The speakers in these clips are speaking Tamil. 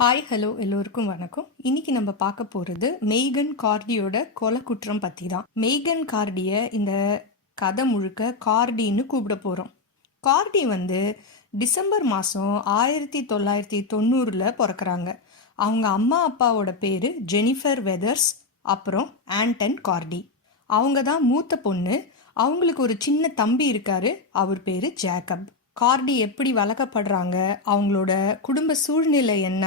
ஹாய் ஹலோ எல்லோருக்கும் வணக்கம். இன்னைக்கு நம்ம பார்க்க போகிறது மெய்கன் கார்டியோட கொலை குற்றம் பற்றி தான். மெய்கன் கார்டியை இந்த கதை முழுக்க கார்டின்னு கூப்பிட போகிறோம். கார்டி டிசம்பர் மாதம் 1990 பிறக்கிறாங்க. அவங்க அம்மா அப்பாவோட பேர் ஜெனிஃபர் வெதர்ஸ், அப்புறம் ஆண்டன் கார்டி. அவங்க தான் மூத்த பொண்ணு. அவங்களுக்கு ஒரு சின்ன தம்பி இருக்காரு, அவர் பேர் ஜேக்கப். கார்டி எப்படி வளர்க்கப்படுறாங்க, அவங்களோட குடும்ப சூழ்நிலை என்ன,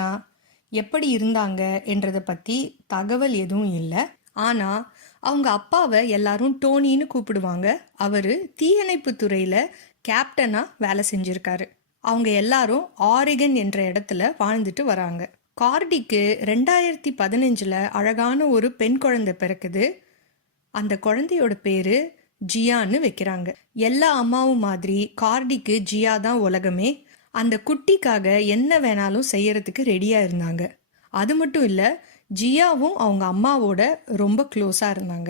எப்படி இருந்தாங்க என்றதை பற்றி தகவல் எதுவும் இல்லை. ஆனால் அவங்க அப்பாவை எல்லாரும் டோனின்னு கூப்பிடுவாங்க. அவர் தீயணைப்பு துறையில் கேப்டனாக வேலை செஞ்சுருக்காரு. அவங்க எல்லாரும் ஆரிகன் என்ற இடத்துல வாழ்ந்துட்டு வராங்க. கார்டிக்கு 2015 அழகான ஒரு பெண் குழந்தை பிறக்குது. அந்த குழந்தையோட பேரு ஜியான்னு வைக்கிறாங்க. எல்லா அம்மாவும் மாதிரி கார்டிக்கு ஜியா தான் உலகமே. அந்த குட்டிக்காக என்ன வேணாலும் செய்யறதுக்கு ரெடியா இருந்தாங்க. அது மட்டும் இல்ல, ஜியாவும் அவங்க அம்மாவோட ரொம்ப க்ளோஸா இருந்தாங்க.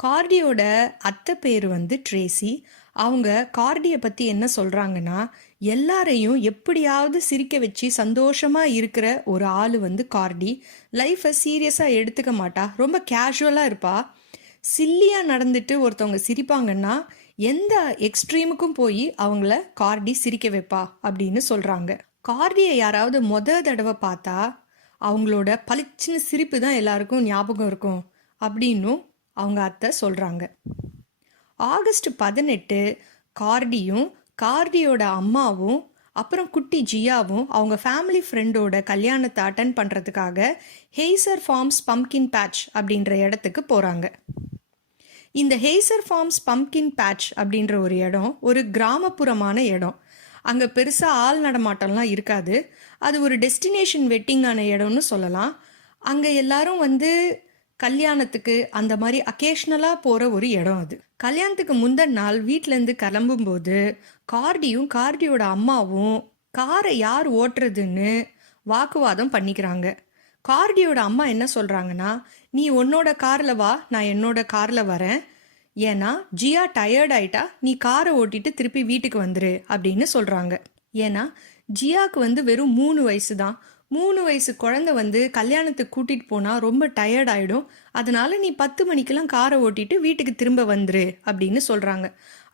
கார்டியோட அத்தை பேர் ட்ரேசி. அவங்க கார்டியை பத்தி என்ன சொல்றாங்கன்னா, எல்லாரையும் எப்படியாவது சிரிக்க வச்சு சந்தோஷமா இருக்கிற ஒரு ஆளு கார்டி. லைஃபை சீரியஸா எடுத்துக்க மாட்டா, ரொம்ப கேஷுவலா இருப்பா. சில்லியாக நடந்துட்டு ஒருத்தவங்க சிரிப்பாங்கன்னா எந்த எக்ஸ்ட்ரீமுக்கும் போய் அவங்கள கார்டி சிரிக்க வைப்பா அப்படின்னு சொல்கிறாங்க. கார்டியை யாராவது தடவை பார்த்தா அவங்களோட பளிச்சின்னு சிரிப்பு தான் எல்லாருக்கும் ஞாபகம் இருக்கும் அப்படின்னும் அவங்க அத்தை சொல்கிறாங்க. ஆகஸ்ட் 18 கார்டியும் கார்டியோட அம்மாவும் அப்புறம் குட்டி ஜியாவும் அவங்க ஃபேமிலி ஃப்ரெண்டோட கல்யாணத்தை அட்டன் பண்ணுறதுக்காக ஹெய்சர் ஃபார்ம்ஸ் பம்ப்கின் பேட்ச் அப்படின்ற இடத்துக்கு போகிறாங்க. இந்த ஹெய்சர் ஃபார்ம்ஸ் பம்ப்கின் பேட்ச் அப்படின்ற ஒரு இடம் ஒரு கிராமப்புறமான இடம். அங்கே பெருசாக ஆள் நடமாட்டம்லாம் இருக்காது. அது ஒரு டெஸ்டினேஷன் வெட்டிங்கான இடம்னு சொல்லலாம். அங்கே எல்லாரும் கல்யாணத்துக்கு அந்த மாதிரி அக்கேஷ்னலாக போகிற ஒரு இடம் அது. கல்யாணத்துக்கு முந்தின நாள் வீட்டிலேருந்து கிளம்பும்போது கார்டியும் கார்டியோட அம்மாவும் காரை யார் ஓட்டுறதுன்னு வாக்குவாதம் பண்ணிக்கிறாங்க. கார்டியோட அம்மா என்ன சொல்கிறாங்கன்னா, நீ உன்னோட காரில் வா, நான் என்னோட காரில் வரேன். ஏன்னா ஜியா டயர்ட் ஆயிட்டா, நீ காரை ஓட்டிட்டு திருப்பி வீட்டுக்கு வந்துரு அப்படின்னு சொல்கிறாங்க. ஏன்னா ஜியாவுக்கு வெறும் 3 வயசு தான். 3 வயசு குழந்தை கல்யாணத்துக்கு கூட்டிகிட்டு போனால் ரொம்ப டயர்ட் ஆகிடும். அதனால நீ 10 மணிக்கெல்லாம் காரை ஓட்டிட்டு வீட்டுக்கு திரும்ப வந்துரு அப்படின்னு சொல்கிறாங்க.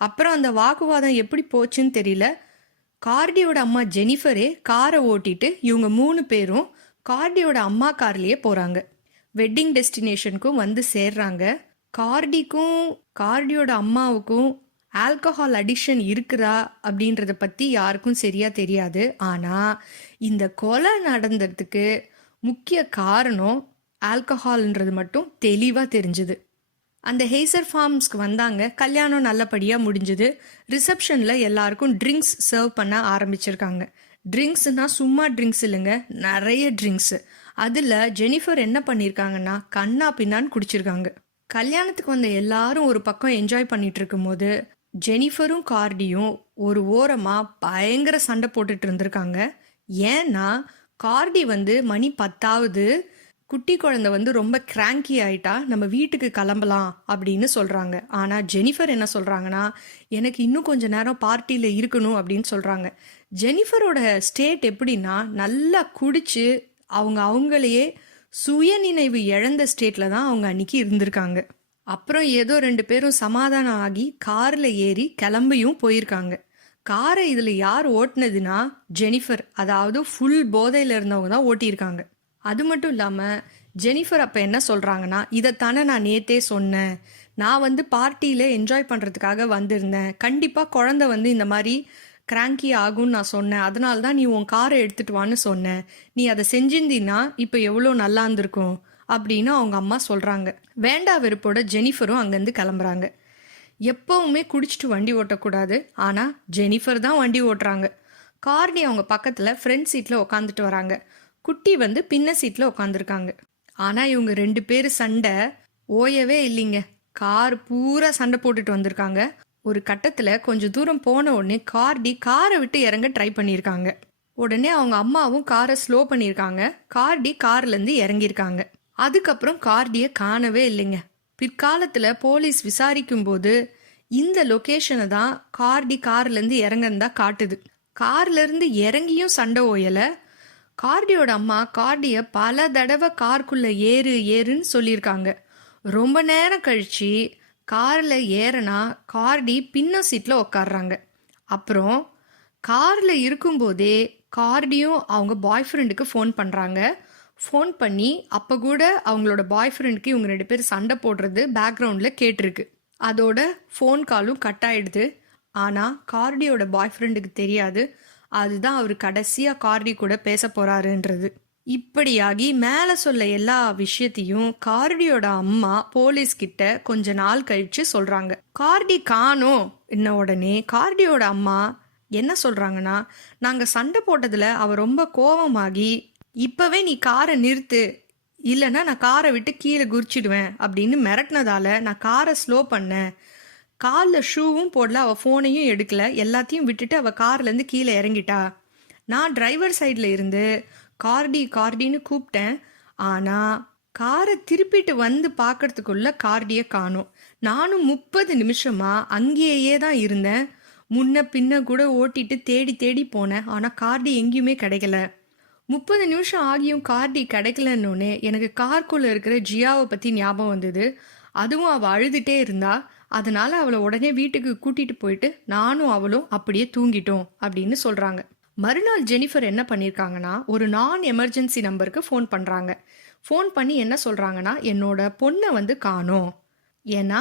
அப்புறம் அந்த வாக்குவாதம் எப்படி போச்சுன்னு தெரியல. கார்டியோட அம்மா ஜெனிஃபரே காரை ஓட்டிட்டு இவங்க 3 பேரும் கார்டியோட அம்மா கார்லேயே போகிறாங்க. வெட்டிங் டெஸ்டினேஷனுக்கும் சேர்றாங்க. கார்டிக்கும் கார்டியோட அம்மாவுக்கும் ஆல்கஹால் அடிக்ஷன் இருக்குதா அப்படின்றத பற்றி யாருக்கும் சரியா தெரியாது. ஆனால் இந்த கொலை நடந்ததுக்கு முக்கிய காரணம் ஆல்கஹால்ன்றது மட்டும் தெளிவாக தெரிஞ்சுது. அந்த ஹெய்சர் ஃபார்ம்ஸ்க்கு வந்தாங்க. கல்யாணம் நல்லபடியாக முடிஞ்சுது. ரிசப்ஷனில் எல்லாருக்கும் ட்ரிங்க்ஸ் சர்வ் பண்ண ஆரம்பிச்சிருக்காங்க. ட்ரிங்க்ஸ்னால் சும்மா ட்ரிங்க்ஸ் இல்லைங்க, நிறைய ட்ரிங்க்ஸு. அதில் ஜெனிஃபர் என்ன பண்ணியிருக்காங்கன்னா கண்ணா பின்னான்னு குடிச்சிருக்காங்க. கல்யாணத்துக்கு வந்த எல்லாரும் ஒரு பக்கம் என்ஜாய் பண்ணிட்டு இருக்கும்போது ஜெனிஃபரும் கார்டியும் ஒரு ஓரமாக பயங்கர சண்டை போட்டுட்டு இருந்திருக்காங்க. ஏன்னா கார்டி மணி 10ஆவது, குட்டி குழந்தை ரொம்ப கிராங்கி ஆயிட்டா, நம்ம வீட்டுக்கு கிளம்பலாம் அப்படின்னு சொல்கிறாங்க. ஆனால் ஜெனிஃபர் என்ன சொல்கிறாங்கன்னா, எனக்கு இன்னும் கொஞ்ச நேரம் பார்ட்டியில் இருக்கணும் அப்படின்னு சொல்கிறாங்க. ஜெனிஃபரோட ஸ்டேட் எப்படின்னா, நல்லா குடிச்சு அவங்களையே சுயநினைவு இழந்த ஸ்டேட்டில் தான் அவங்க அன்னைக்கு இருந்திருக்காங்க. அப்புறம் ஏதோ 2 பேரும் சமாதானம் ஆகி காரில் ஏறி கிளம்பியும் போயிருக்காங்க. காரை இதில் யார் ஓட்டுனதுன்னா ஜெனிஃபர், அதாவது ஃபுல் போதையில் இருந்தவங்க தான் ஓட்டியிருக்காங்க. அது மட்டும் இல்லாமல் ஜெனிஃபர் அப்போ என்ன சொல்கிறாங்கன்னா, இதைத்தானே நான் நேத்தே சொன்னேன், நான் பார்ட்டியில் என்ஜாய் பண்ணுறதுக்காக வந்திருந்தேன், கண்டிப்பாக குழந்தை இந்த மாதிரி கிராங்கி ஆகும்னு நான் சொன்னேன், அதனால தான் நீ உன் காரை எடுத்துட்டு வான்னு சொன்னேன், நீ அதை செஞ்சிருந்தீன்னா இப்போ எவ்வளோ நல்லா இருந்திருக்கும் அப்படின்னு அவங்க அம்மா சொல்கிறாங்க. வேண்டா வெறுப்போட ஜெனிஃபரும் அங்கேருந்து கிளம்புறாங்க. எப்பவுமே குடிச்சிட்டு வண்டி ஓட்டக்கூடாது, ஆனால் ஜெனிஃபர் தான் வண்டி ஓட்டுறாங்க. கார்டி அவங்க பக்கத்தில் ஃப்ரண்ட் சீட்டில் உட்காந்துட்டு வராங்க. குட்டி பின்ன சீட்டில் உட்காந்துருக்காங்க. ஆனால் இவங்க 2 பேர் சண்டை ஓயவே இல்லைங்க. கார் பூரா சண்டை போட்டுட்டு வந்திருக்காங்க. ஒரு கட்டத்தில் கொஞ்சம் தூரம் போன உடனே கார்டி காரை விட்டு இறங்க ட்ரை பண்ணியிருக்காங்க. உடனே அவங்க அம்மாவும் காரை ஸ்லோ பண்ணியிருக்காங்க. கார்டி கார்லேருந்து இறங்கியிருக்காங்க. அதுக்கப்புறம் கார்டியை காணவே இல்லைங்க. பிற்காலத்தில் போலீஸ் விசாரிக்கும் போது இந்த லொக்கேஷனை தான் கார்டி கார்லேருந்து இறங்கன்னு தான் காட்டுது. கார்லேருந்து இறங்கியும் சண்டை ஓயலை, கார்டியோட அம்மா கார்டியை பல தடவை காருக்குள்ள ஏறு ஏறுன்னு சொல்லியிருக்காங்க. ரொம்ப நேரம் கழிச்சு காரில் ஏறனா கார்டி பின்ன சீட்டில் உட்காடுறாங்க. அப்புறம் காரில் இருக்கும்போதே கார்டியும் அவங்க பாய் ஃப்ரெண்டுக்கு ஃபோன் பண்ணுறாங்க. ஃபோன் பண்ணி அப்போ கூட அவங்களோட பாய் ஃப்ரெண்டுக்கு இவங்க 2 பேர் சண்டை போடுறது பேக்ரவுண்டில் கேட்டிருக்கு. அதோட ஃபோன் காலும் கட் ஆயிடுது. ஆனால் கார்டியோட பாய் ஃப்ரெண்டுக்கு தெரியாது அதுதான் அவர் கடைசியாக கார்டி கூட பேச போகிறாருன்றது. இப்படியாகி மேலே சொல்ல எல்லா விஷயத்தையும் கார்டியோட அம்மா போலீஸ்கிட்ட கொஞ்ச நாள் கழிச்சு சொல்கிறாங்க. கார்டி காணோம் இன்ன உடனே கார்டியோட அம்மா என்ன சொல்கிறாங்கன்னா, நாங்கள் சண்டை போட்டதில் அவ ரொம்ப கோபமாகி இப்போவே நீ காரை நிறுத்து இல்லைன்னா நான் காரை விட்டு கீழே குதிச்சிடுவேன் அப்படின்னு மிரட்டினதால நான் காரை ஸ்லோ பண்ணேன். காலில் ஷூவும் போடல, அவள் ஃபோனையும் எடுக்கல, எல்லாத்தையும் விட்டுட்டு அவள் கார்லேருந்து கீழே இறங்கிட்டா. நான் டிரைவர் சைடில் இருந்து கார்டி கார்டின்னு கூப்பிட்டேன். ஆனால் காரை திருப்பிட்டு வந்து பார்க்கறதுக்குள்ள கார்டியை காணோம். நானும் 30 நிமிஷமா அங்கேயே தான் இருந்தேன். முன்ன பின்ன கூட ஓட்டிட்டு தேடி தேடி போனேன். ஆனால் கார்டி எங்கேயுமே கிடைக்கல. 30 நிமிஷம் ஆகியும் கார்டி கிடைக்கலன்னொன்னே எனக்கு கார்க்குள்ளே இருக்கிற ஜியாவை பற்றி ஞாபகம் வந்தது. அதுவும் அவள் அழுதுகிட்டே இருந்தா. அதனால அவளை உடனே வீட்டுக்கு கூட்டிட்டு போயிட்டு நானும் அவளும் அப்படியே தூங்கிட்டோம் அப்படின்னு சொல்கிறாங்க. மறுநாள் ஜெனிஃபர் என்ன பண்ணியிருக்காங்கன்னா, ஒரு நான் எமர்ஜென்சி நம்பருக்கு ஃபோன் பண்ணுறாங்க. ஃபோன் பண்ணி என்ன சொல்கிறாங்கன்னா, என்னோட பொண்ணை வந்து காணோம். ஏன்னா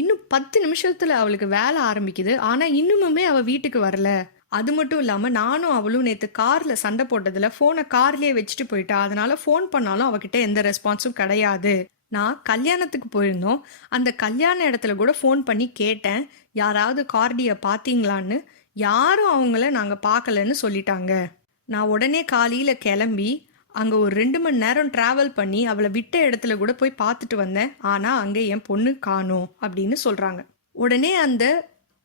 இன்னும் 10 நிமிஷத்தில் அவளுக்கு வேலை ஆரம்பிக்குது. ஆனால் இன்னுமுமே அவள் வீட்டுக்கு வரல. அது மட்டும் இல்லாமல் நானும் அவளும் நேற்று காரில் சண்டை போட்டதில் ஃபோனை கார்லேயே வச்சுட்டு போயிட்டா. அதனால ஃபோன் பண்ணாலும் அவகிட்ட எந்த ரெஸ்பான்ஸும் கிடையாது. நான் கல்யாணத்துக்கு போயிருந்தோம். அந்த கல்யாண இடத்துல கூட ஃபோன் பண்ணி கேட்டேன், யாராவது கார்டியை பார்த்தீங்களான்னு. யாரும் அவங்கள நாங்கள் பார்க்கலன்னு சொல்லிட்டாங்க. நான் உடனே காலையில் கிளம்பி அங்கே ஒரு 2 மணி நேரம் ட்ராவல் பண்ணி அவளை விட்ட இடத்துல கூட போய் பார்த்துட்டு வந்தேன். ஆனால் அங்கே என் பொண்ணு காணோம் அப்படின்னு சொல்கிறாங்க. உடனே அந்த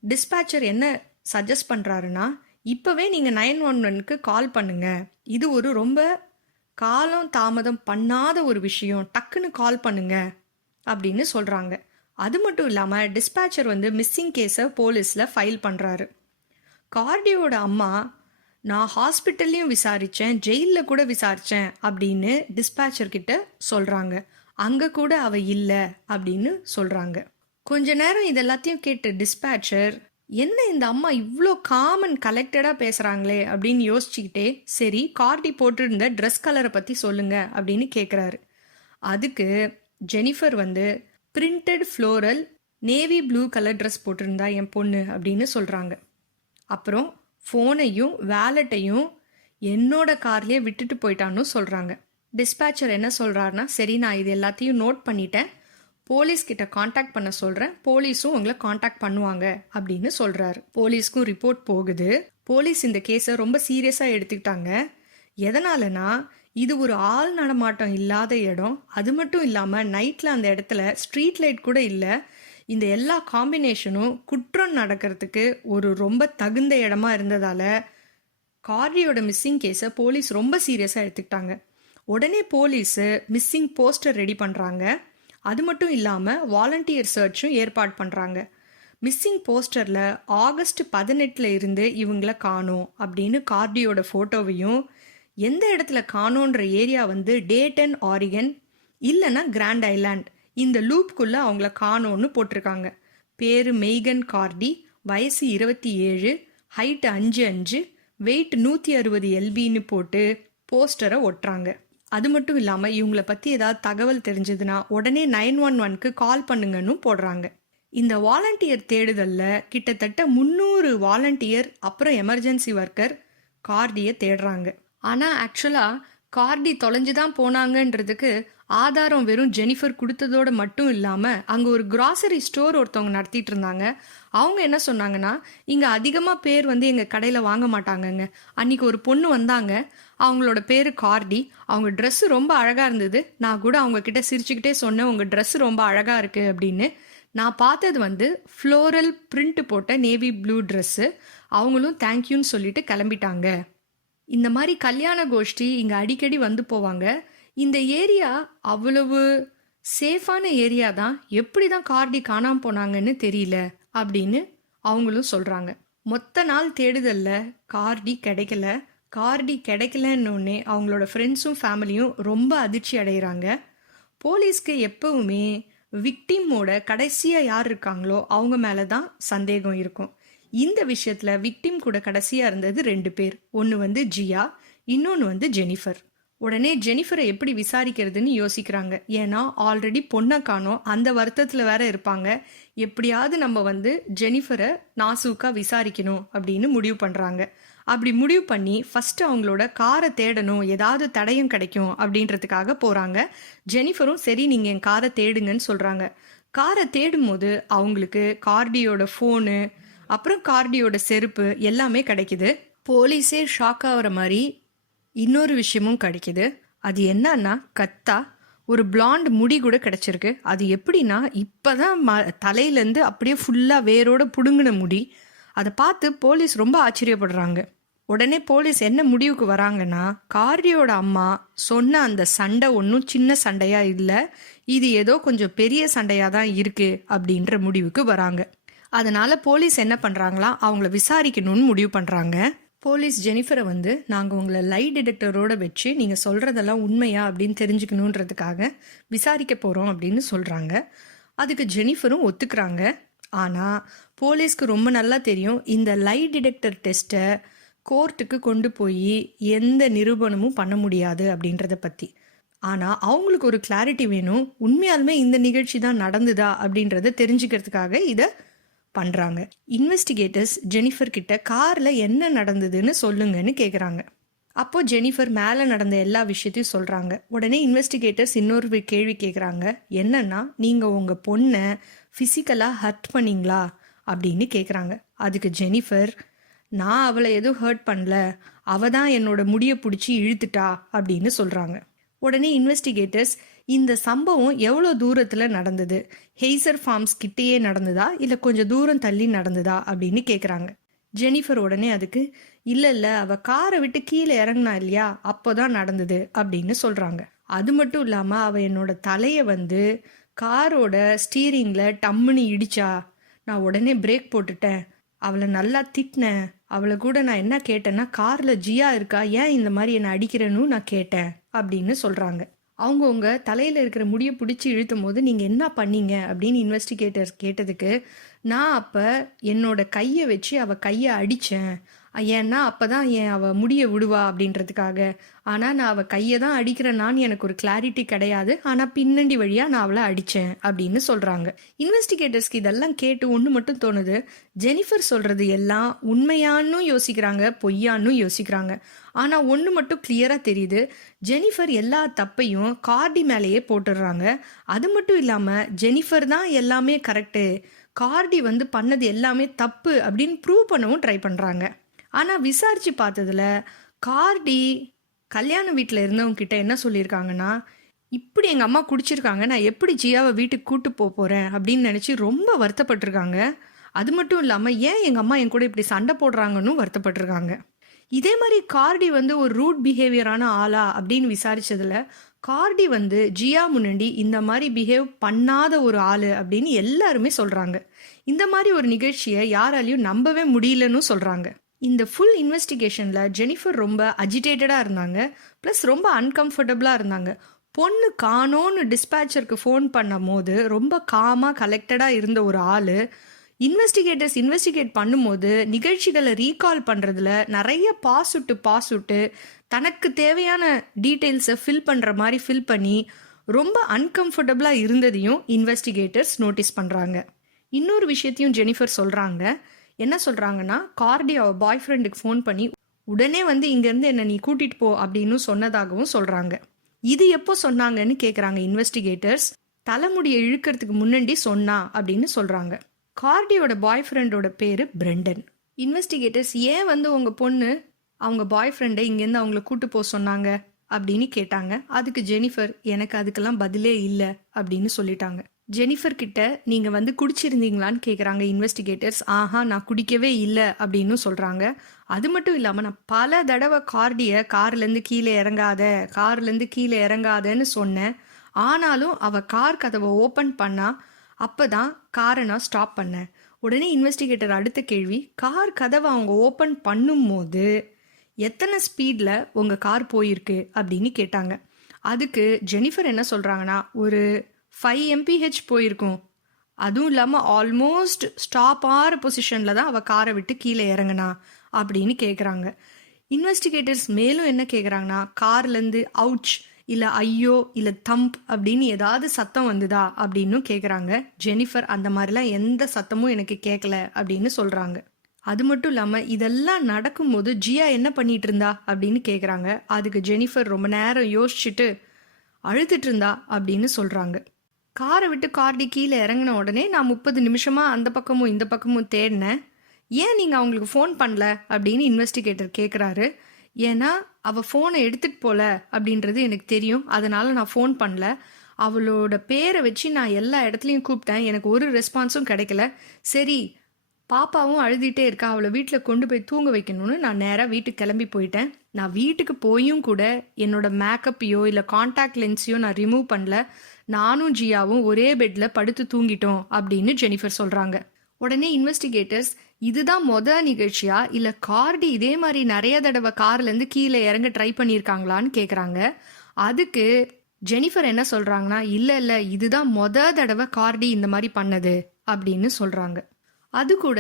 டிஸ்பேச்சர் என்ன சஜஸ்ட் பண்ணுறாருன்னா, இப்போவே நீங்கள் 911க்கு கால் பண்ணுங்க. இது ஒரு ரொம்ப காலம் தாமதம் பண்ணாத ஒரு விஷயம், டக்குன்னு கால் பண்ணுங்க அப்படின்னு சொல்கிறாங்க. அது மட்டும் இல்லாமல் டிஸ்பேச்சர் வந்து மிஸ்ஸிங் கேஸை போலீஸில் ஃபைல் பண்ணுறாரு. கார்டியோட அம்மா, நான் ஹாஸ்பிட்டல்லையும் விசாரித்தேன், ஜெயிலில் கூட விசாரித்தேன் அப்படின்னு டிஸ்பேச்சர்கிட்ட சொல்கிறாங்க. அங்கே கூட அவள் இல்லை அப்படின்னு சொல்கிறாங்க. கொஞ்ச நேரம் இதெல்லாத்தையும் கேட்டு டிஸ்பேச்சர், என்ன இந்த அம்மா இவ்வளோ காமன் கலெக்டடாக பேசுகிறாங்களே அப்படின்னு யோசிச்சுக்கிட்டே, சரி கார்டி போட்டிருந்த ட்ரெஸ் கலரை பற்றி சொல்லுங்க அப்படின்னு கேட்குறாரு. அதுக்கு ஜெனிஃபர் வந்து printed floral navy blue colour dress போட்டிருந்தா என் பொண்ணு அப்படின்னு சொல்கிறாங்க. அப்புறம் ஃபோனையும் வேலட்டையும் என்னோட கார்லேயே விட்டுட்டு போயிட்டான்னு சொல்கிறாங்க. டிஸ்பேச்சர் என்ன சொல்கிறாருன்னா, சரி நான் இது எல்லாத்தையும் நோட் பண்ணிட்டேன், போலீஸ்கிட்ட காண்டாக்ட் பண்ண சொல்கிறேன், போலீஸும் உங்களை காண்டாக்ட் பண்ணுவாங்க அப்படின்னு சொல்கிறாரு. போலீஸ்க்கும் ரிப்போர்ட் போகுது. போலீஸ் இந்த கேஸை ரொம்ப சீரியஸாக எடுத்துக்கிட்டாங்க. எதனாலனா, இது ஒரு ஆள் நடமாட்டம் இல்லாத இடம். அது மட்டும் இல்லாமல் நைட்டில் அந்த இடத்துல ஸ்ட்ரீட் லைட் கூட இல்லை. இந்த எல்லா காம்பினேஷனும் குற்றம் நடக்கிறதுக்கு ஒரு ரொம்ப தகுந்த இடமா இருந்ததால் கார்டியோட மிஸ்ஸிங் கேஸை போலீஸ் ரொம்ப சீரியஸாக எடுத்துக்கிட்டாங்க. உடனே போலீஸு மிஸ்ஸிங் போஸ்டர் ரெடி பண்ணுறாங்க. அது மட்டும் இல்லாமல் வாலண்டியர் சர்ச்சும் ஏற்பாடு பண்ணுறாங்க. மிஸ்ஸிங் போஸ்டரில் ஆகஸ்ட் 18 இருந்து இவங்கள காணோம் அப்படின்னு கார்டியோட ஃபோட்டோவையும், எந்த இடத்துல காணோன்ற ஏரியா வந்து டேட்டன் ஆரிகன் இல்லைன்னா கிராண்ட் ஐலாண்ட், இந்த லூப்குள்ளே அவங்கள காணோன்னு போட்டிருக்காங்க. பேர் மெய்கன் கார்டி, வயசு 27, ஹைட் 5'5", வெயிட் 160 LBன்னு போட்டு போஸ்டரை ஒட்டுறாங்க. அது மட்டும் இல்லாமல் இவங்கள பற்றி ஏதாவது தகவல் தெரிஞ்சதுன்னா உடனே 911க்கு கால் பண்ணுங்கன்னு போடுறாங்க. இந்த வாலண்டியர் தேடுதலில் கிட்டத்தட்ட 300 வாலண்டியர் அப்புறம் எமர்ஜென்சி ஒர்க்கர் கார்டியை தேடுறாங்க. ஆனால் ஆக்சுவலாக கார்டி தொலைஞ்சு தான் போனாங்கன்றதுக்கு ஆதாரம் வெறும் ஜெனிஃபர் கொடுத்ததோடு மட்டும் இல்லாமல் அங்கே ஒரு கிராசரி ஸ்டோர் ஒருத்தவங்க நடத்திட்டு இருந்தாங்க. அவங்க என்ன சொன்னாங்கன்னா, இங்கே அதிகமாக பேர் வந்து எங்கள் கடையில் வாங்க மாட்டாங்கங்க. அன்றைக்கி ஒரு பொண்ணு வந்தாங்க, அவங்களோட பேர் கார்டி. அவங்க ட்ரெஸ்ஸு ரொம்ப அழகாக இருந்தது. நான் கூட அவங்கக்கிட்ட சிரிச்சுக்கிட்டே சொன்னேன், உங்கள் ட்ரெஸ்ஸு ரொம்ப அழகாக இருக்குது அப்படின்னு. நான் பார்த்தது வந்து ஃப்ளோரல் பிரிண்ட் போட்ட நேவி ப்ளூ ட்ரெஸ்ஸு. அவங்களும் தேங்க்யூன்னு சொல்லிட்டு கிளம்பிட்டாங்க. இந்த மாதிரி கல்யாண கோஷ்டி இங்கே அடிக்கடி வந்து போவாங்க. இந்த ஏரியா அவ்வளவு சேஃபான ஏரியா தான். எப்படி தான் கார்டி காணாமல் போனாங்கன்னு தெரியல அப்படின்னு அவங்களும் சொல்கிறாங்க. மொத்த நாள் தேடுதலில் கார்டி கிடைக்கல. கார்டி கிடைக்கலன்னொடனே அவங்களோட ஃப்ரெண்ட்ஸும் ஃபேமிலியும் ரொம்ப அதிர்ச்சி அடைகிறாங்க. போலீஸ்க்கு எப்பவுமே விக்டிமோட கடைசியாக யார் இருக்காங்களோ அவங்க மேலே தான் சந்தேகம் இருக்கும். இந்த விஷயத்தில் விக்டிம் கூட கடைசியாக இருந்தது 2 பேர். ஒன்று வந்து ஜியா, இன்னொன்று வந்து ஜெனிஃபர். உடனே ஜெனிஃபரை எப்படி விசாரிக்கிறதுன்னு யோசிக்கிறாங்க. ஏன்னா ஆல்ரெடி பொண்ணை காணோம், அந்த வருத்தத்தில் வேற இருப்பாங்க. எப்படியாவது நம்ம வந்து ஜெனிஃபரை நாசூக்காக விசாரிக்கணும் அப்படின்னு முடிவு பண்ணுறாங்க. அப்படி முடிவு பண்ணி ஃபஸ்ட்டு அவங்களோட காரை தேடணும், ஏதாவது தடயம் கிடைக்கும் அப்படின்றதுக்காக போகிறாங்க. ஜெனிஃபரும் சரி நீங்கள் என் காரை தேடுங்கன்னு சொல்கிறாங்க. காரை தேடும் போது அவங்களுக்கு கார்டியோட ஃபோனு, அப்புறம் கார்டியோட செருப்பு எல்லாமே கிடைக்குது. போலீஸே ஷாக் ஆகிற மாதிரி இன்னொரு விஷயமும் கிடைக்குது. அது என்னன்னா கத்தா ஒரு பிளாண்ட் முடி கூட கிடைச்சிருக்கு. அது எப்படின்னா இப்போதான் தலையிலேருந்து அப்படியே ஃபுல்லாக வேரோட புடுங்கின முடி. அதை பார்த்து போலீஸ் ரொம்ப ஆச்சரியப்படுறாங்க. உடனே போலீஸ் என்ன முடிவுக்கு வராங்கன்னா, கார்டியோட அம்மா சொன்ன அந்த சண்டை ஒன்றும் சின்ன சண்டையாக இல்லை, இது ஏதோ கொஞ்சம் பெரிய சண்டையாக தான் இருக்குது அப்படின்ற முடிவுக்கு வராங்க. அதனால் போலீஸ் என்ன பண்ணுறாங்களா, அவங்கள விசாரிக்கணும்னு முடிவு பண்ணுறாங்க. போலீஸ் ஜெனிஃபரை வந்து நாங்கள் உங்களை லை டிடெக்டரோடு வச்சு நீங்கள் சொல்கிறதெல்லாம் உண்மையா அப்படின்னு தெரிஞ்சுக்கணுன்றதுக்காக விசாரிக்க போகிறோம் அப்படின்னு சொல்கிறாங்க. அதுக்கு ஜெனிஃபரும் ஒத்துக்கிறாங்க. ஆனால் போலீஸ்க்கு ரொம்ப நல்லா தெரியும் இந்த லை டிடெக்டர் டெஸ்ட்டை கோர்ட்டுக்கு கொண்டு போய் எந்த நிரூபணமும் பண்ண முடியாது அப்படின்றத பற்றி. ஆனால் அவங்களுக்கு ஒரு கிளாரிட்டி வேணும், உண்மையாலுமே இந்த நிகழ்ச்சி தான் நடந்துதா அப்படின்றத தெரிஞ்சுக்கிறதுக்காக இதை பண்ணுறாங்க. இன்வெஸ்டிகேட்டர்ஸ் ஜெனிஃபர் கிட்ட காரில் என்ன நடந்ததுன்னு சொல்லுங்கன்னு கேட்குறாங்க. அப்போ ஜெனிஃபர் மேலே நடந்த எல்லா விஷயத்தையும் சொல்கிறாங்க. உடனே இன்வெஸ்டிகேட்டர்ஸ் இன்னொரு கேள்வி கேட்குறாங்க. என்னன்னா, நீங்கள் உங்கள் பொண்ணை ஃபிசிக்கலாக ஹர்ட் பண்ணீங்களா அப்படின்னு கேட்குறாங்க. அதுக்கு ஜெனிஃபர், நான் அவளை எதுவும் ஹர்ட் பண்ணல, அவள் தான் என்னோட முடியை பிடிச்சி இழுத்துட்டா அப்படின்னு சொல்கிறாங்க. உடனே இன்வெஸ்டிகேட்டர்ஸ் இந்த சம்பவம் எவ்வளோ தூரத்தில் நடந்தது, ஹெய்சர் ஃபார்ம்ஸ் கிட்டேயே நடந்ததா இல்லை கொஞ்சம் தூரம் தள்ளி நடந்ததா அப்படின்னு கேட்குறாங்க. ஜெனிஃபர் உடனே அதுக்கு இல்லை அவள் காரை விட்டு கீழே இறங்கினா இல்லையா, அப்போ தான் நடந்தது அப்படின்னு சொல்கிறாங்க. அது மட்டும் இல்லாமல் அவள் என்னோட தலையை வந்து காரோட ஸ்டீரிங்கில் டம்முன்னு இடிச்சா, நான் உடனே பிரேக் போட்டுட்டேன், அவளை நல்லா திட்டினேன், அவளை கூட நான் என்ன கேட்டேன்னா, காரில் ஜியா இருக்கா, ஏன் இந்த மாதிரி என்னை அடிக்கிறேன்னு நான் கேட்டேன் அப்படின்னு சொல்கிறாங்க. அவங்கவுங்க தலையில் இருக்கிற முடியை பிடிச்சி இழுத்தும் போது நீங்கள் என்ன பண்ணீங்க அப்படின்னு இன்வெஸ்டிகேட்டர்ஸ் கேட்டதுக்கு, நான் அப்போ என்னோட கையை வச்சு அவள் கையை அடித்தேன், ஏன்னா அப்போ தான் அவள் முடியை விடுவா அப்படின்றதுக்காக. ஆனால் நான் அவள் கையை தான் அடிக்கிறேன்னான்னு எனக்கு ஒரு கிளாரிட்டி கிடையாது, ஆனால் பின்னண்டி வழியாக நான் அவளை அடித்தேன் அப்படின்னு சொல்கிறாங்க. இன்வெஸ்டிகேட்டர்ஸ்க்கு இதெல்லாம் கேட்டு ஒன்று மட்டும் தோணுது, ஜெனிஃபர் சொல்கிறது எல்லாம் உண்மையானும் யோசிக்கிறாங்க, பொய்யானும் யோசிக்கிறாங்க. ஆனால் ஒன்று மட்டும் கிளியராக தெரியுது, ஜெனிஃபர் எல்லா தப்பையும் கார்டி மேலேயே போட்டுடுறாங்க. அது மட்டும் இல்லாமல் ஜெனிஃபர் தான் எல்லாமே கரெக்டு, கார்டி வந்து பண்ணது எல்லாமே தப்பு அப்படின்னு ப்ரூவ் பண்ணவும் ட்ரை பண்ணுறாங்க. ஆனால் விசாரித்து பார்த்ததுல கார்டி கல்யாண வீட்டில் இருந்தவங்க கிட்ட என்ன சொல்லியிருக்காங்கன்னா, இப்படி எங்கள் அம்மா குடிச்சிருக்காங்க, நான் எப்படி ஜியாவை வீட்டுக்கு கூட்டு போகிறேன் அப்படின்னு நினச்சி ரொம்ப வருத்தப்பட்டிருக்காங்க. அது மட்டும் இல்லாமல் ஏன் எங்கள் அம்மா என் கூட இப்படி சண்டை போடுறாங்கன்னு வருத்தப்பட்டிருக்காங்க. இதே மாதிரி கார்டி வந்து ஒரு ரூட் பிஹேவியரான ஆளா அப்படின்னு விசாரிச்சதுல கார்டி வந்து ஜியா முன்னாடி இந்த மாதிரி பிஹேவ் பண்ணாத ஒரு ஆள் அப்படின்னு எல்லாருமே சொல்கிறாங்க. இந்த மாதிரி ஒரு நிகழ்ச்சியை யாராலையும் நம்பவே முடியலன்னு சொல்கிறாங்க. இந்த ஃபுல் இன்வெஸ்டிகேஷனில் ஜெனிஃபர் ரொம்ப அஜிடேட்டடாக இருந்தாங்க, ப்ளஸ் ரொம்ப அன்கம்ஃபர்டபுளாக இருந்தாங்க. பொண்ணு காணோன்னு டிஸ்பேச்சருக்கு ஃபோன் பண்ணும் போது ரொம்ப காமாக கலெக்டடாக இருந்த ஒரு ஆள் இன்வெஸ்டிகேட்டர்ஸ் இன்வெஸ்டிகேட் பண்ணும்போது நிகழ்ச்சிகளை ரீகால் பண்ணுறதுல நிறைய பாசுட்டு தனக்கு தேவையான டீட்டெயில்ஸை ஃபில் பண்ணுற மாதிரி ஃபில் பண்ணி ரொம்ப அன்கம்ஃபர்டபுளாக இருந்ததையும் இன்வெஸ்டிகேட்டர்ஸ் நோட்டீஸ் பண்ணுறாங்க. இன்னொரு விஷயத்தையும் ஜெனிஃபர் சொல்கிறாங்க. என்ன சொல்கிறாங்கன்னா, கார்டி அவள் பாய் ஃப்ரெண்டுக்கு ஃபோன் பண்ணி உடனே வந்து இங்கேருந்து என்னை நீ கூட்டிகிட்டு போ அப்படின்னு சொன்னதாகவும் சொல்கிறாங்க. இது எப்போ சொன்னாங்கன்னு கேட்குறாங்க இன்வெஸ்டிகேட்டர்ஸ். தலைமுடியை இழுக்கிறதுக்கு முன்னாடி சொன்னா அப்படின்னு சொல்கிறாங்க. கார்டியோட பாய் ஃப்ரெண்டோட பேர் பிரெண்டன். இன்வெஸ்டிகேட்டர்ஸ் ஏன் வந்து உங்கள் பொண்ணு அவங்க பாய் ஃப்ரெண்டை இங்கேருந்து அவங்கள கூட்டு போக சொன்னாங்க அப்படின்னு கேட்டாங்க. அதுக்கு ஜெனிஃபர், எனக்கு அதுக்கெல்லாம் பதிலே இல்லை அப்படின்னு சொல்லிட்டாங்க. ஜெனிஃபர் கிட்ட நீங்கள் வந்து குடிச்சிருந்தீங்களான்னு கேட்குறாங்க இன்வெஸ்டிகேட்டர்ஸ். ஆஹா, நான் குடிக்கவே இல்லை அப்படின்னு சொல்கிறாங்க. அது மட்டும் இல்லாமல் நான் பல தடவை கார்டியை கார்லேருந்து கீழே இறங்காதன்னு சொன்னேன், ஆனாலும் அவள் கார் கதவை ஓப்பன் பண்ணா, அப்போ தான் காரை நான் ஸ்டாப் பண்ணேன். உடனே இன்வெஸ்டிகேட்டர் அடுத்த கேள்வி, கார் கதவை அவங்க ஓப்பன் பண்ணும்போது எத்தனை ஸ்பீடில் உங்கள் கார் போயிருக்கு அப்படின்னு கேட்டாங்க. அதுக்கு ஜெனிஃபர் என்ன சொல்கிறாங்கன்னா, ஒரு 5 mph போயிருக்கும். அதுவும் இல்லாமல் ஆல்மோஸ்ட் ஸ்டாப் ஆகிற பொசிஷனில் தான் அவள் காரை விட்டு கீழே இறங்குனா அப்படின்னு கேட்குறாங்க. இன்வெஸ்டிகேட்டர்ஸ் மேலும் என்ன கேட்குறாங்கன்னா, கார்லேருந்து அவுச் இல்லை ஐயோ இல்லை தம்ப் அப்படின்னு ஏதாவது சத்தம் வந்துதா அப்படின்னு கேட்குறாங்க. ஜெனிஃபர் அந்த மாதிரிலாம் எந்த சத்தமும் எனக்கு கேட்கல அப்படின்னு சொல்கிறாங்க. அது மட்டும் இல்லாமல் இதெல்லாம் நடக்கும்போது ஜியா என்ன பண்ணிட்டு இருந்தா அப்படின்னு கேட்குறாங்க. அதுக்கு ஜெனிஃபர் ரொம்ப நேரம் யோசிச்சுட்டு அழுதுட்டு இருந்தா அப்படின்னு சொல்கிறாங்க. காரை விட்டு கார்டி கீழே இறங்கின உடனே நான் 30 நிமிஷமாக அந்த பக்கமும் இந்த பக்கமும் தேடினேன். ஏன் நீங்கள் அவங்களுக்கு ஃபோன் பண்ணல அப்படின்னு இன்வெஸ்டிகேட்டர் கேட்குறாரு. ஏன்னா அவள் ஃபோனை எடுத்துகிட்டு போகல அப்படின்றது எனக்கு தெரியும், அதனால் நான் ஃபோன் பண்ணல. அவளோட பேரை வச்சு நான் எல்லா இடத்துலையும் கூப்பிட்டேன், எனக்கு ஒரு ரெஸ்பான்ஸும் கிடைக்கல. சரி, பாப்பாவும் அழுதுகிட்டே இருக்கா, அவளை வீட்டில் கொண்டு போய் தூங்க வைக்கணும்னு நான் நேராக வீட்டுக்கு கிளம்பி போயிட்டேன். நான் வீட்டுக்கு போயும் கூட என்னோட மேக்கப்பையோ இல்லை காண்டாக்ட் லென்ஸையோ நான் ரிமூவ் பண்ணல. நானும் ஜியாவும் ஒரே பெட்டில் படுத்து தூங்கிட்டோம் அப்படின்னு ஜெனிஃபர் சொல்கிறாங்க. உடனே இன்வெஸ்டிகேட்டர்ஸ், இதுதான் நிகழ்ச்சியா இல்லை கார்டி இதே மாதிரி நிறைய தடவை கார்லேருந்து கீழே இறங்க ட்ரை பண்ணியிருக்காங்களான்னு கேட்குறாங்க. அதுக்கு ஜெனிஃபர் என்ன சொல்கிறாங்கன்னா, இல்லை இதுதான் தடவை கார்டி இந்த மாதிரி பண்ணது அப்படின்னு சொல்கிறாங்க. அது கூட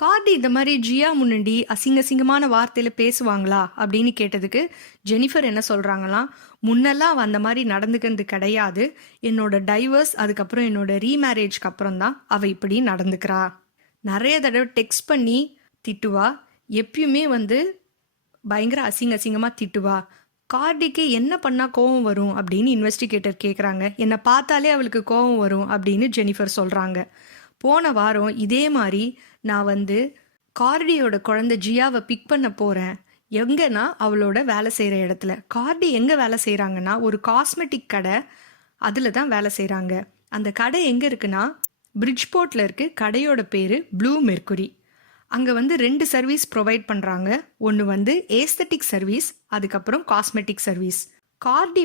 கார்டி இந்த மாதிரி ஜியா முன்னாடி அசிங்கமான வார்த்தையில் பேசுவாங்களா அப்படின்னு கேட்டதுக்கு ஜெனிஃபர் என்ன சொல்கிறாங்களாம், முன்னெல்லாம் அவள் அந்த மாதிரி நடந்துக்கிறது கிடையாது. என்னோட டைவர்ஸ் அதுக்கப்புறம் என்னோட ரீமேரேஜ்க்கு அப்புறம் தான் அவள் இப்படி நடந்துக்கிறா. நிறைய தடவை டெக்ஸ்ட் பண்ணி திட்டுவா, எப்பயுமே பயங்கர அசிங்கமாக திட்டுவா. கார்டிக்கு என்ன பண்ணால் கோவம் வரும் அப்படின்னு இன்வெஸ்டிகேட்டர் கேட்குறாங்க. என்னை பார்த்தாலே அவளுக்கு கோவம் வரும் அப்படின்னு ஜெனிஃபர் சொல்கிறாங்க. போன வாரம் இதே மாதிரி நான் கார்டியோட குழந்தை ஜியாவை பிக் பண்ண போகிறேன். எங்கன்னா அவளோட வேலை செய்கிற இடத்துல. கார்டி எங்கே வேலை செய்கிறாங்கன்னா ஒரு காஸ்மெட்டிக் கடை, அதில் தான் வேலை செய்கிறாங்க. அந்த கடை எங்கே இருக்குன்னா பிரிட்ஜ்போர்ட்டில் இருக்குது. கடையோட பேர் ப்ளூ மெர்க்குரி. அங்கே 2 சர்வீஸ் ப்ரொவைட் பண்ணுறாங்க. ஒன்று ஏஸ்தட்டிக் சர்வீஸ், அதுக்கப்புறம் காஸ்மெட்டிக் சர்வீஸ். கார்டி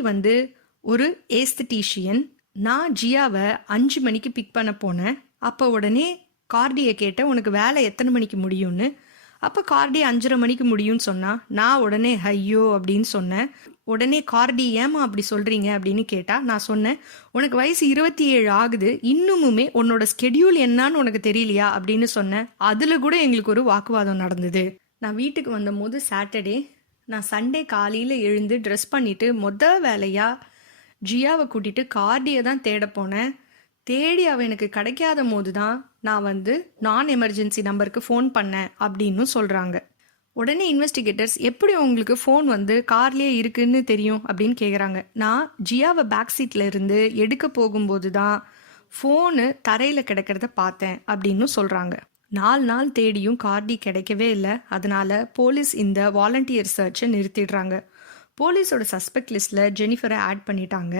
ஒரு ஏஸ்தட்டிஷியன். நான் ஜியாவை 5 மணிக்கு பிக் பண்ண போனேன். அப்போ உடனே கார்டியை கேட்டேன், உனக்கு வேலை எத்தனை மணிக்கு முடியும்னு. அப்போ கார்டி 5:30 மணிக்கு முடியும்னு சொன்னால் நான் உடனே ஐயோ அப்படின்னு சொன்னேன். உடனே கார்டி, ஏமா அப்படி சொல்கிறீங்க அப்படின்னு கேட்டால் நான் சொன்னேன், உனக்கு வயசு 27 ஆகுது, இன்னுமுமே உன்னோட ஸ்கெடியூல் என்னான்னு உனக்கு தெரியலையா அப்படின்னு சொன்னேன். அதில் கூட எங்களுக்கு ஒரு வாக்குவாதம் நடந்தது. நான் வீட்டுக்கு வந்தபோது சாட்டர்டே, நான் சண்டே காலையில் எழுந்து ட்ரெஸ் பண்ணிவிட்டு வேலையாக ஜியாவை கூட்டிகிட்டு கார்டியை தான் தேட போனேன். தேடி அவள் எனக்கு கிடைக்காத போது தான் நான் நான் எமர்ஜென்சி நம்பருக்கு ஃபோன் பண்ணேன் அப்படின்னு சொல்கிறாங்க. உடனே இன்வெஸ்டிகேட்டர்ஸ், எப்படி உங்களுக்கு ஃபோன் கார்லேயே இருக்குன்னு தெரியும் அப்படின்னு கேட்குறாங்க. நான் ஜியாவை பேக் சீட்டில் இருந்து எடுக்க போகும்போது தான் ஃபோனு தரையில் கிடக்கிறத பார்த்தேன் அப்படின்னு சொல்கிறாங்க. 4 நாள் தேடியும் கார்டி கிடைக்கவே இல்லை. அதனால் போலீஸ் இந்த வாலண்டியர் சர்ச்சை நிறுத்திடுறாங்க. போலீஸோட சஸ்பெக்ட் லிஸ்ட்டில் ஜெனிஃபரை ஆட் பண்ணிட்டாங்க.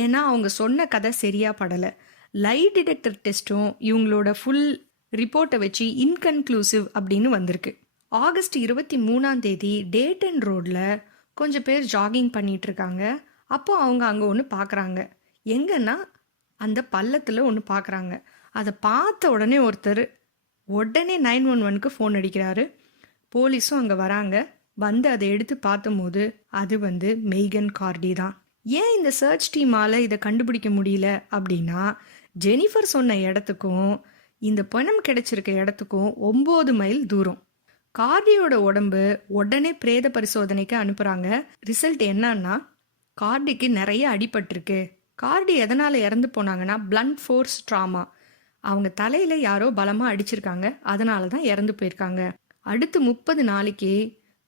ஏன்னா அவங்க சொன்ன கதை சரியாக படலை. லைட் டிடெக்டர் டெஸ்ட்டும் இவங்களோட ஃபுல் ரிப்போர்ட்டை வச்சு இன்கன்க்ளூசிவ் அப்படின்னு வந்திருக்கு. ஆகஸ்ட் 23 டேட்டன் ரோடில் கொஞ்சம் பேர் ஜாகிங் பண்ணிட்டு இருக்காங்க. அப்போ அவங்க அங்கே ஒன்று பார்க்குறாங்க. எங்கன்னா அந்த பள்ளத்தில் ஒன்று பார்க்குறாங்க. அதை பார்த்த உடனே ஒருத்தர் உடனே 911க்கு ஃபோன் அடிக்கிறாரு. போலீஸும் அங்கே வராங்க. அதை எடுத்து பார்த்தபோது அது மெய்கன் கார்டி தான். ஏன் இந்த சர்ச் டீமால் இதை கண்டுபிடிக்க முடியல அப்படின்னா, ஜெனிஃபர் சொன்ன இடத்துக்கும் இந்த பணம் கிடைச்சிருக்க இடத்துக்கும் 9 மைல் தூரம். கார்டியோட உடம்பு உடனே பிரேத பரிசோதனைக்கு அனுப்புகிறாங்க. ரிசல்ட் என்னன்னா, கார்டிக்கு நிறைய அடிபட்டிருக்கு. கார்டி எதனால் இறந்து போனாங்கன்னா பிளண்ட் ஃபோர்ஸ் ட்ராமா. அவங்க தலையில் யாரோ பலமாக அடிச்சிருக்காங்க, அதனால தான் இறந்து போயிருக்காங்க. அடுத்து 30 நாளைக்கு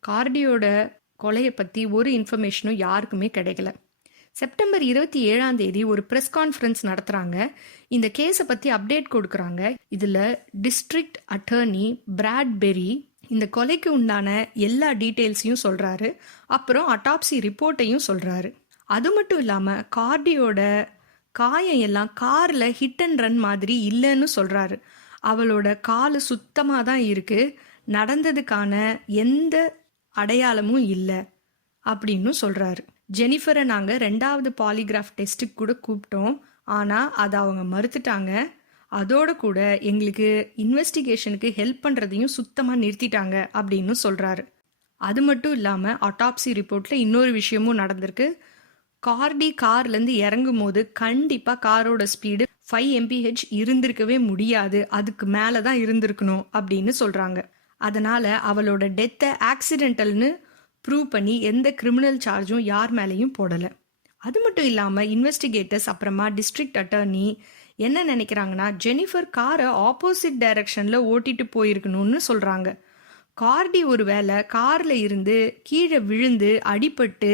கார்டியோட கொலையை பற்றி ஒரு இன்ஃபர்மேஷனும் யாருக்குமே கிடைக்கல. செப்டம்பர் 27 ஒரு ப்ரெஸ் கான்ஃபரன்ஸ் நடத்துகிறாங்க. இந்த கேஸை பற்றி அப்டேட் கொடுக்குறாங்க. இதில் டிஸ்ட்ரிக்ட் அட்டர்னி பிராட்பெரி இந்த கொலைக்கு உண்டான எல்லா டீட்டெயில்ஸையும் சொல்கிறாரு. அப்புறம் அட்டாப்சி ரிப்போர்ட்டையும் சொல்கிறாரு. அது மட்டும் இல்லாமல் கார்டியோட காயம் எல்லாம் காரில் ஹிட் அண்ட் ரன் மாதிரி இல்லைன்னு சொல்கிறாரு. அவளோட கால் சுத்தமாக தான் இருக்குது, நடந்ததுக்கான எந்த அடையாளமும் இல்லை அப்படின்னு சொல்கிறாரு. ஜெனிஃபரை நாங்கள் 2வது பாலிகிராஃப் டெஸ்ட்டுக்கு கூட கூப்பிட்டோம், ஆனால் அதை அவங்க மறுத்துட்டாங்க. அதோடு கூட எங்களுக்கு இன்வெஸ்டிகேஷனுக்கு ஹெல்ப் பண்ணுறதையும் சுத்தமாக நிறுத்திட்டாங்க அப்படின்னு சொல்கிறாரு. அது மட்டும் இல்லாமல் அட்டாப்சி ரிப்போர்ட்டில் இன்னொரு விஷயமும் நடந்திருக்கு. கார்டி கார்லேருந்து இறங்கும் போது கண்டிப்பாக காரோட ஸ்பீடு 5 mph இருந்திருக்கவே முடியாது, அதுக்கு மேலே தான் இருந்திருக்கணும் அப்படின்னு சொல்கிறாங்க. அதனால் அவளோட டெத்தை ஆக்சிடென்டல்னு ப்ரூவ் பண்ணி எந்த கிரிமினல் சார்ஜும் யார் மேலேயும் போடலை. அது மட்டும் இல்லாமல் இன்வெஸ்டிகேட்டர்ஸ் அப்புறமா டிஸ்ட்ரிக்ட் அட்டர்னி என்ன நினைக்கிறாங்கன்னா, ஜெனிஃபர் காரை ஆப்போசிட் டைரக்ஷனில் ஓட்டிட்டு போயிருக்கணும்னு சொல்கிறாங்க. கார்டி ஒரு வேளை காரில் இருந்து கீழே விழுந்து அடிபட்டு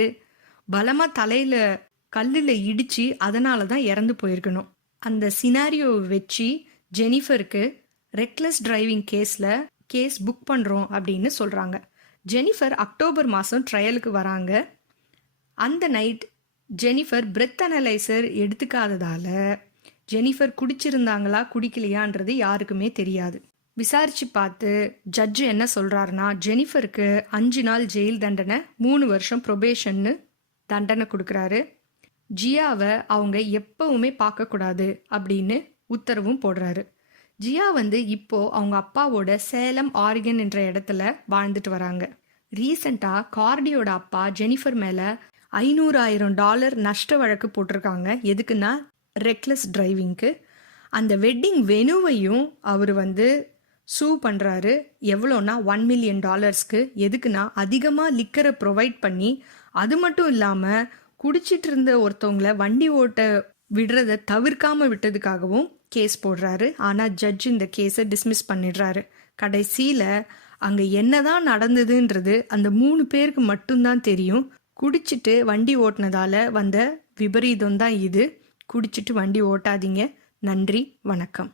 பலமாக தலையில் கல்லில் இடித்து அதனால தான் இறந்து போயிருக்கணும். அந்த சினாரியோவை வச்சு ஜெனிஃபருக்கு ரெக்லெஸ் டிரைவிங் கேஸ் புக் பண்ணுறோம் அப்படின்னு சொல்கிறாங்க. ஜெனிஃபர் அக்டோபர் மாதம் ட்ரையலுக்கு வராங்க. அந்த நைட் ஜெனிஃபர் பிரெத் அனலைசர் எடுத்துக்காததால் ஜெனிஃபர் குடிச்சிருந்தாங்களா குடிக்கலையான்றது யாருக்குமே தெரியாது. விசாரித்து பார்த்து ஜட்ஜு என்ன சொல்கிறாருன்னா, ஜெனிஃபருக்கு 5 நாள் ஜெயில் தண்டனை, 3 வருஷம் ப்ரொபேஷன்னு தண்டனை கொடுக்குறாரு. ஜியாவை அவங்க எப்பவுமே பார்க்கக்கூடாது அப்படின்னு உத்தரவும் போடுறாரு. ஜியா இப்போ அவங்க அப்பாவோட சேலம் ஆரிகன் என்ற இடத்துல வாழ்ந்துட்டு வராங்க. ரீசெண்டாக கார்டியோட அப்பா ஜெனிஃபர் மேலே $500,000 நஷ்ட வழக்கு போட்டிருக்காங்க. எதுக்குன்னா ரெக்லெஸ் டிரைவிங்க்கு. அந்த வெட்டிங் வெனுவையும் அவர் சூ பண்ணுறாரு. எவ்வளோன்னா $1 million. எதுக்குன்னா அதிகமாக லிக்கரை ப்ரொவைட் பண்ணி, அது மட்டும் இல்லாமல் குடிச்சிட்டு இருந்த ஒருத்தவங்கள வண்டி ஓட்ட விடுறதை தவிர்க்காமல் விட்டதுக்காகவும் கேஸ் போடுறாரு. ஆனால் ஜட்ஜ் இந்த கேஸை டிஸ்மிஸ் பண்ணிடுறாரு. கடைசியில் அங்கே என்னதான் நடந்ததுன்றது அந்த 3 பேருக்கு மட்டும்தான் தெரியும். குடிச்சிட்டு வண்டி ஓட்டினதால வந்த விபரீதம் தான் இது. குடிச்சிட்டு வண்டி ஓட்டாதீங்க. நன்றி, வணக்கம்.